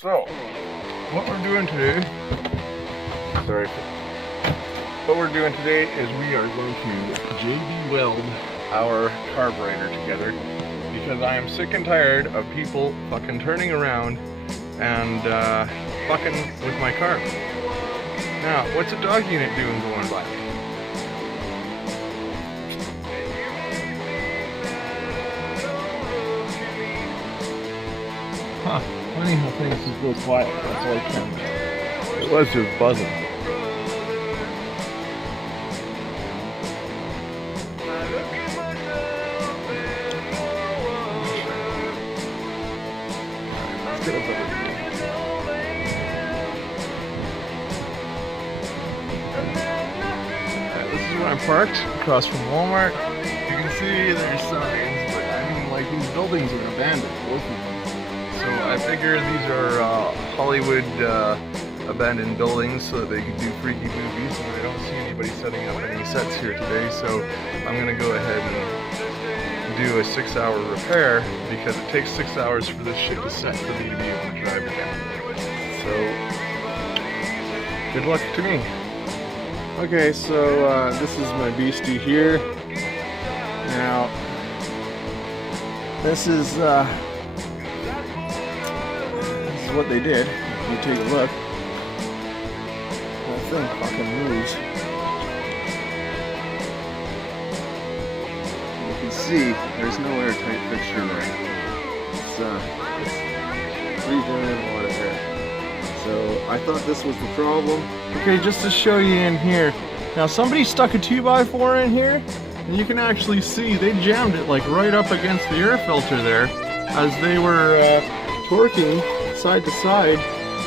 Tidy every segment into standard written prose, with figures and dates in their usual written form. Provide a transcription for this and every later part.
So, what we're doing today, what we're doing today is we are going to JB weld our carburetor together because I am sick and tired of people fucking turning around and fucking with my carb. Now, what's a dog unit doing going by? Huh, funny how things just go quiet. That's all I can. It was just buzzing. This is where I'm parked, across from Walmart. You can see there's signs, but I mean, like, these buildings are abandoned, both of them. So I figure these are Hollywood abandoned buildings so that they can do freaky movies, and I don't see anybody setting up any sets here today, so I'm gonna go ahead and do a 6-hour repair because it takes 6 hours for this shit to set for me to be able to drive again. So, good luck to me. Okay, so this is my beastie here. Now, this is what they did. You take a look. That thing fucking moves. You can see there's no airtight fixture there. It's breathing in a lot of air. So I thought this was the problem. Okay, just to show you in here. Now somebody stuck a 2x4 in here, and you can actually see they jammed it like right up against the air filter there as they were torquing side to side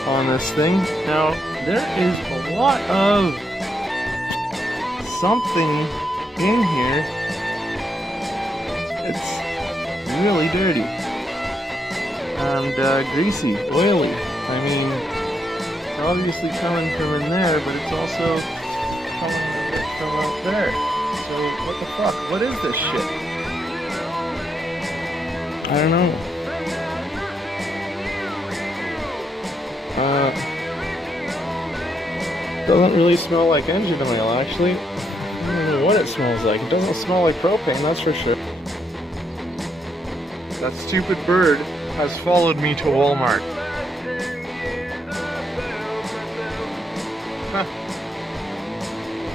on this thing. Now there is a lot of something in here. It's really dirty and greasy, oily. I mean, it's obviously coming from in there, but it's also coming a bit from out there. So what the fuck? What is this shit? I don't know. Doesn't really smell like engine oil, actually. I don't know what it smells like. It doesn't smell like propane, that's for sure. That stupid bird has followed me to Walmart. Huh.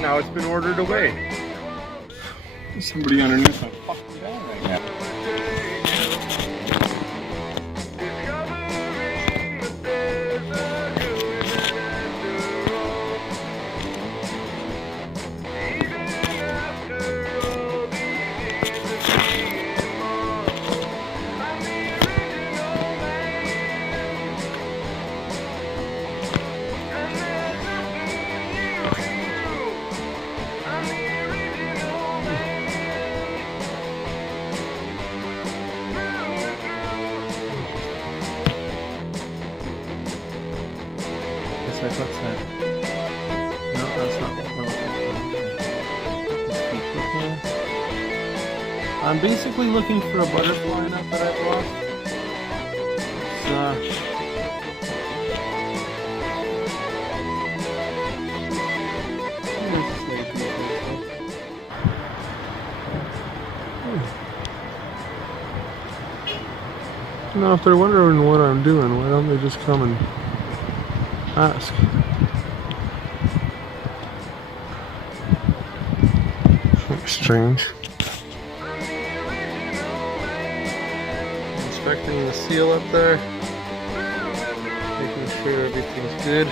Now it's been ordered away. There's somebody underneath my fucking van right now. What's that? No, that's not what I'm basically looking for a butterfly nut that I bought. Now, if they're wondering what I'm doing, why don't they just come and ask? Strange. Inspecting the seal up there, making sure everything's good.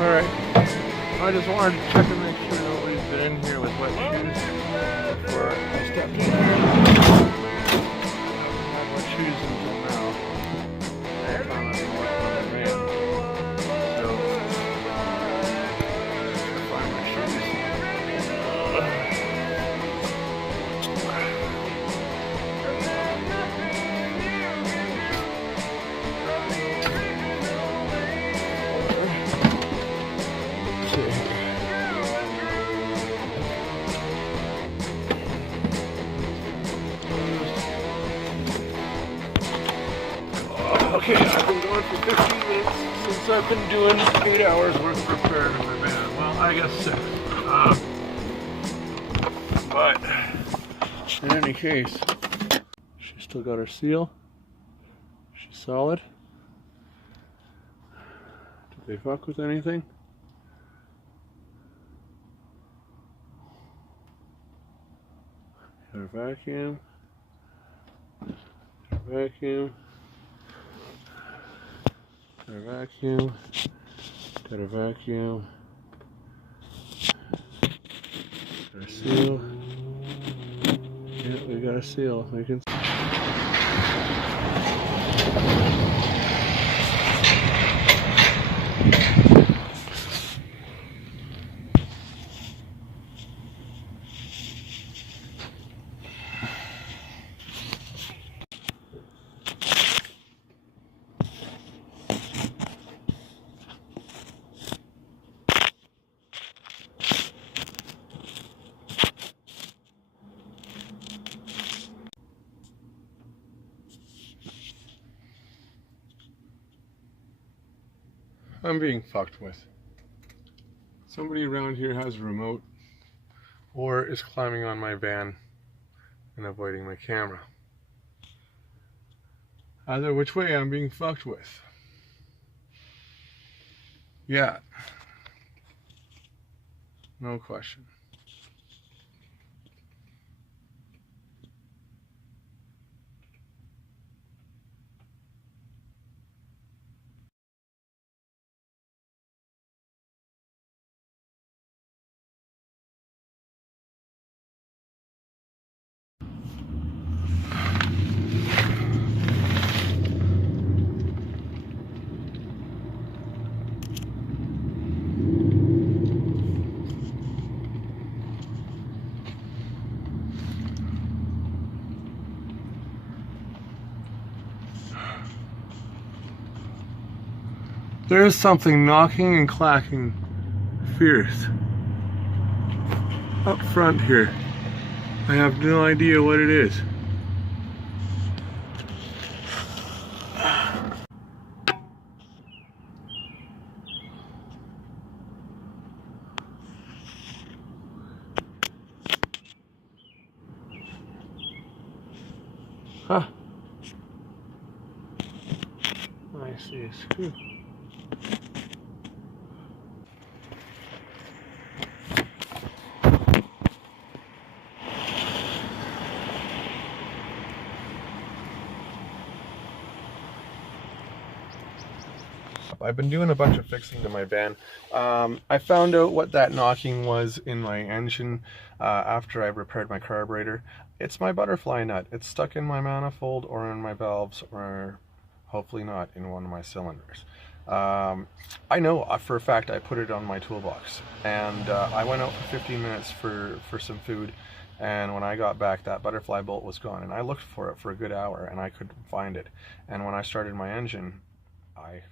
Alright, I just wanted to check and make sure nobody's been in here with wet shoes before I stepped in here. I haven't had wet shoes until now. I found out more from the rain. So, I'm gonna find my shoes. Okay, I've been going for 15 minutes since I've been doing 8 hours worth of repair to my van. Well, I guess 6. But in any case, she's still got her seal. She's solid. Did they fuck with anything? Got a vacuum. Vacuum. Got a vacuum. Got a vacuum. Got a seal. Yeah, we got a seal. We can. I'm being fucked with. Somebody around here has a remote or is climbing on my van and avoiding my camera. Either which way, I'm being fucked with. Yeah. No question. There is something knocking and clacking fierce up front here. I have no idea what it is. Huh. I see a screw. I've been doing a bunch of fixing to my van. I found out what that knocking was in my engine after I repaired my carburetor. It's my butterfly nut. It's stuck in my manifold or in my valves, or hopefully not in one of my cylinders. I know for a fact I put it on my toolbox, and I went out for 15 minutes for some food, and when I got back that butterfly bolt was gone, and I looked for it for a good hour and I couldn't find it. And when I started my engine, I